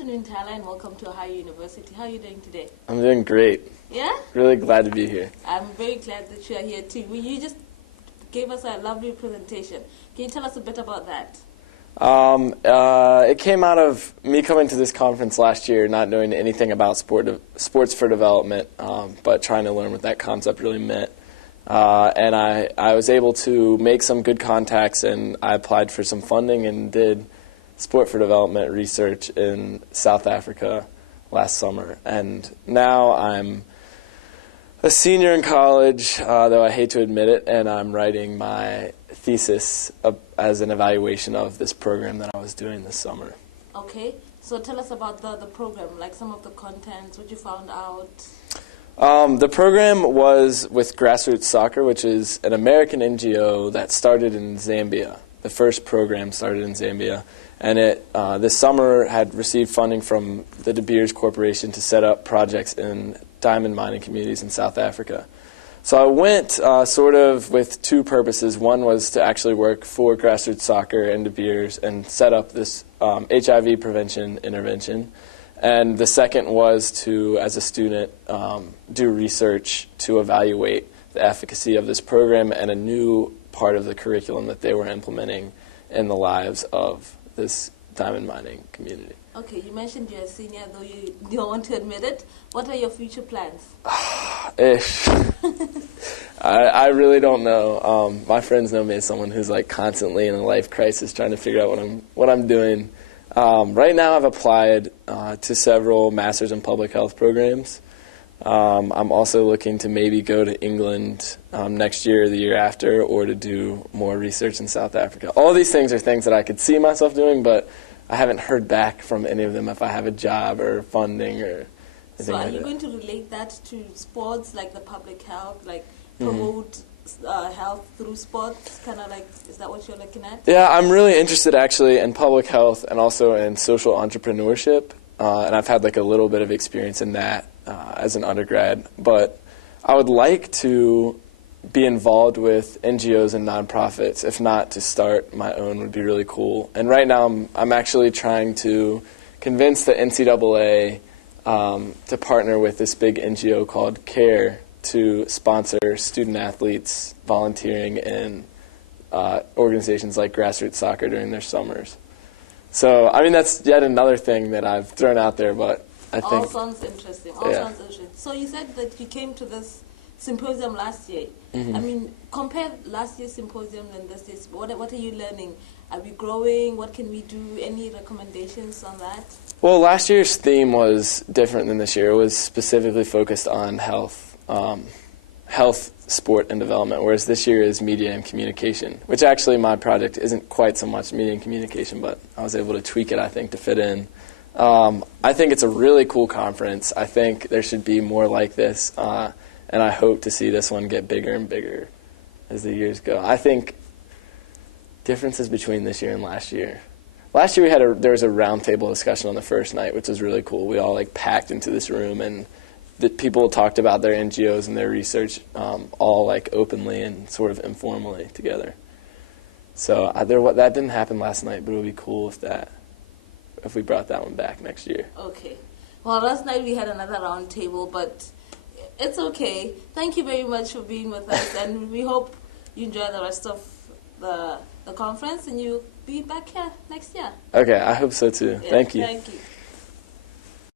afternoon, Tyler, and welcome to Ohio University. How are you doing today? I'm doing great. Yeah? Really glad to be here. I'm very glad that you are here too. Well, you just gave us a lovely presentation. Can you tell us a bit about that? It came out of me coming to this conference last year, not knowing anything about sports for development, but trying to learn what that concept really meant. And I was able to make some good contacts, and I applied for some funding and did sport for development research in South Africa last summer. And now I'm a senior in college, though I hate to admit it, and I'm writing my thesis as an evaluation of this program that I was doing this summer. Okay, so tell us about the program, like some of the contents, what you found out. The program was with Grassroots Soccer, which is an American NGO that started in Zambia. The first program started in Zambia, and it this summer had received funding from the De Beers Corporation to set up projects in diamond mining communities in South Africa. So I went sort of with two purposes. One was to actually work for Grassroots Soccer and De Beers and set up this HIV prevention intervention. And the second was to, as a student, do research to evaluate the efficacy of this program and a new part of the curriculum that they were implementing in the lives of this diamond mining community. Okay, you mentioned you're a senior, though you don't want to admit it. What are your future plans? Ish. I really don't know. My friends know me as someone who's like constantly in a life crisis trying to figure out what I'm doing. Right now I've applied to several Masters in Public Health programs. I'm also looking to maybe go to England next year or the year after, or to do more research in South Africa. All these things are things that I could see myself doing, but I haven't heard back from any of them if I have a job or funding or anything like that. So are you going to relate that to sports, like the public health, like promote health through sports, kind of like, is that what you're looking at? Yeah, I'm really interested actually in public health and also in social entrepreneurship, and I've had like a little bit of experience in that as an undergrad, but I would like to be involved with NGOs and nonprofits. If not, to start my own would be really cool. And right now I'm actually trying to convince the NCAA to partner with this big NGO called CARE to sponsor student athletes volunteering in organizations like Grassroots Soccer during their summers. So, I mean, that's yet another thing that I've thrown out there, but I think... All sounds interesting. Sounds interesting. So you said that you came to this symposium last year. Mm-hmm. I mean, compare last year's symposium and this year's. What are you learning? Are we growing? What can we do? Any recommendations on that? Well, last year's theme was different than this year. It was specifically focused on health, sport, and development, whereas this year is media and communication, which actually my project isn't quite so much media and communication, but I was able to tweak it, I think, to fit in. I think it's a really cool conference. I think there should be more like this, and I hope to see this one get bigger and bigger as the years go. I think differences between this year and last year. Last year there was a roundtable discussion on the first night, which was really cool. We all like packed into this room, and the people talked about their NGOs and their research all like openly and sort of informally together. So that didn't happen last night, but it would be cool if we brought that one back next year. Okay. Well, last night we had another roundtable, but it's okay. Thank you very much for being with us, and we hope you enjoy the rest of the conference, and you'll be back here next year. Okay, I hope so too. Yeah, thank you. Thank you.